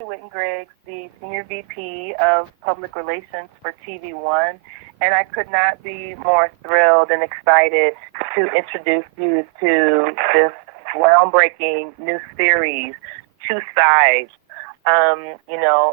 Whitten Griggs, the Senior VP of Public Relations for TVONE, and I could not be more thrilled and excited to introduce you to this groundbreaking new series, Two Sides.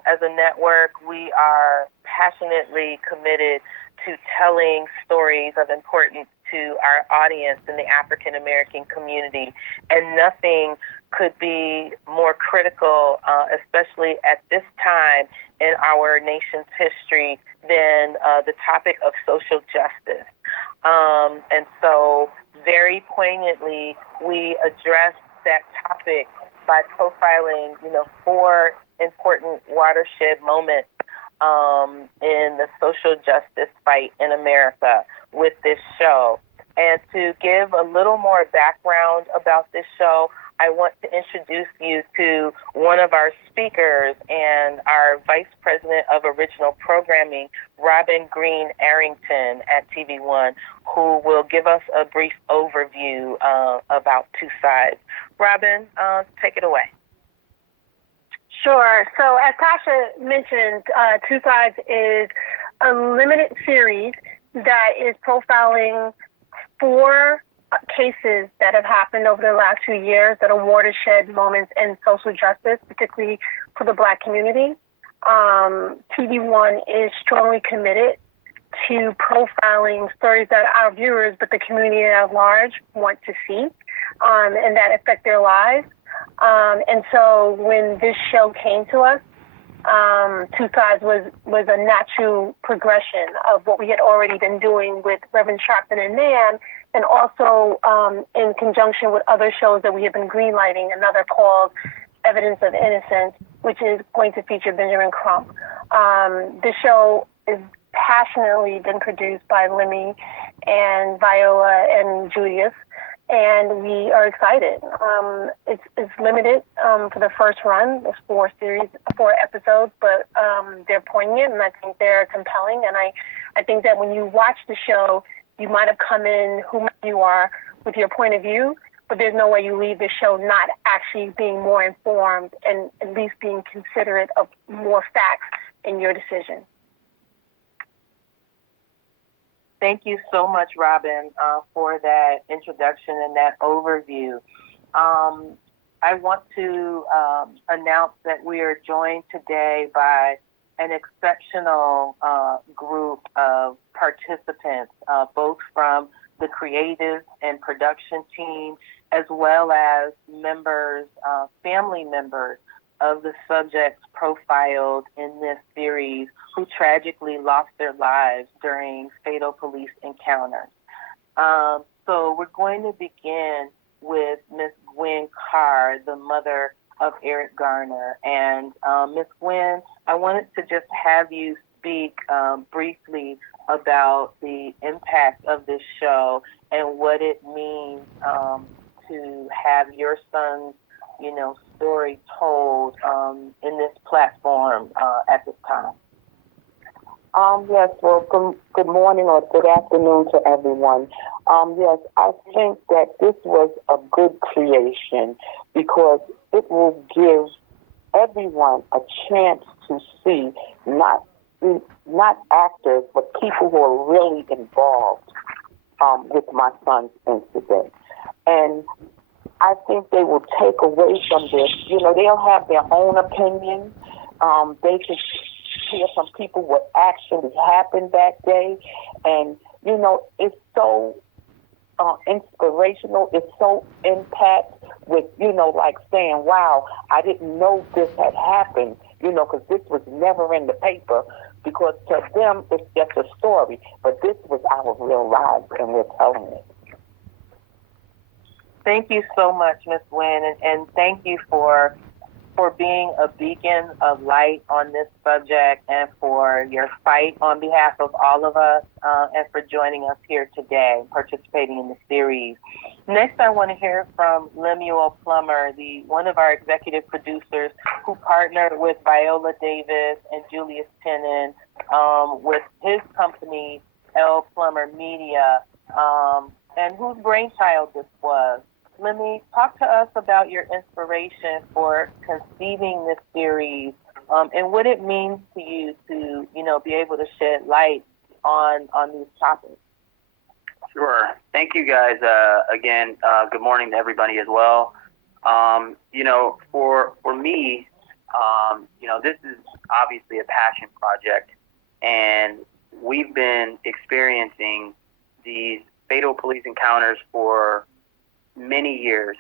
As a network, we are passionately committed to telling stories of importance to our audience in the African American community, and nothing could be more critical, especially at this time in our nation's history, than the topic of social justice. And so very poignantly, we address that topic by profiling, four important watershed moments in the social justice fight in America with this show. And to give a little more background about this show, I want to introduce you to one of our speakers and our Vice President of Original Programming, Robin Green Arrington at TV1, who will give us a brief overview about Two Sides. Robin, take it away. Sure. So as Tasha mentioned, Two Sides is a limited series that is profiling four cases that have happened over the last few years that are watershed moments in social justice, particularly for the Black community. TV1 is strongly committed to profiling stories that our viewers, but the community at large, want to see and that affect their lives. And so when this show came to us, Two Sides was a natural progression of what we had already been doing with Reverend Sharpton and Nan, and also in conjunction with other shows that we have been greenlighting, another called Evidence of Innocence, which is going to feature Benjamin Crump. This show is passionately been produced by Lemmy and Viola and Julius, and we are excited. It's limited for the first run. There's four episodes, but they're poignant, and I think they're compelling. And I think that when you watch the show, you might have come in who you are with your point of view, but there's no way you leave the show not actually being more informed and at least being considerate of more facts in your decision. Thank you so much, Robin, for that introduction and that overview. I want to announce that we are joined today by an exceptional group of participants, both from the creative and production team, as well as members, family members of the subjects profiled in this series who tragically lost their lives during fatal police encounters. So we're going to begin with Ms. Gwen Carr, the mother of Eric Garner. And Ms. Gwen, I wanted to just have you speak briefly about the impact of this show and what it means to have your son's story told in this platform at this time. Yes, well, good morning or good afternoon to everyone. Yes, I think that this was a good creation because it will give everyone a chance to see not actors, but people who are really involved with my son's incident. And I think they will take away from this. They'll have their own opinion. They can hear from people what actually happened that day. And, it's so inspirational. It's so impact with, like saying, wow, I didn't know this had happened, because this was never in the paper, because to them it's just a story. But this was our real lives, and we're telling it. Thank you so much, Ms. Nguyen, and thank you for being a beacon of light on this subject and for your fight on behalf of all of us and for joining us here today, participating in the series. Next, I want to hear from Lemuel Plummer, one of our executive producers who partnered with Viola Davis and Julius Tennant with his company, L. Plummer Media, and whose brainchild this was. Lemmy, talk to us about your inspiration for conceiving this series, and what it means to you to, be able to shed light on these topics. Sure. Thank you guys again. Good morning to everybody as well. For me, this is obviously a passion project, and we've been experiencing these fatal police encounters for many years.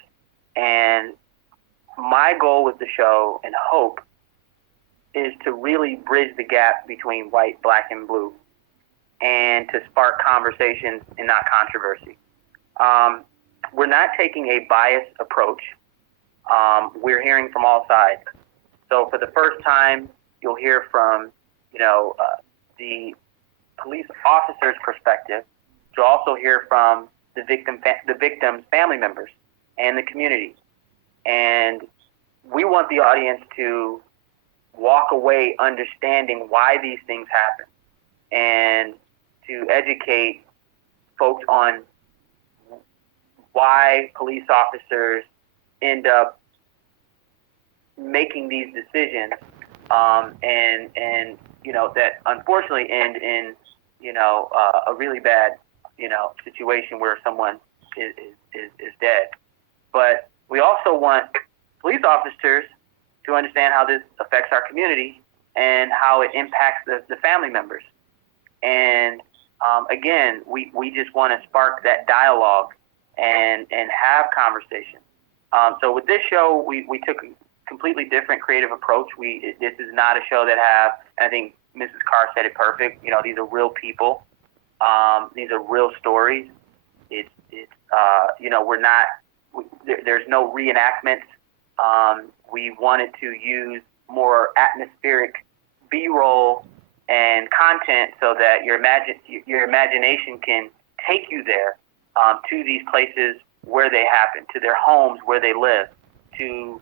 And my goal with the show and hope is to really bridge the gap between white, black, and blue, and to spark conversations and not controversy. We're not taking a biased approach. We're hearing from all sides. So for the first time, you'll hear from, the police officer's perspective. You'll also hear from the victim's family members and the community. And we want the audience to walk away understanding why these things happen, and to educate folks on why police officers end up making these decisions, and that unfortunately end in a really bad situation where someone is dead. But we also want police officers to understand how this affects our community and how it impacts the family members. And again, we just want to spark that dialogue and have conversation. So with this show, we took a completely different creative approach. This is not a show that I think Mrs. Carr said it perfect. These are real people. These are real stories. There's no reenactments. We wanted to use more atmospheric B-roll and content so that your imagination can take you there, to these places where they happen, to their homes where they live, to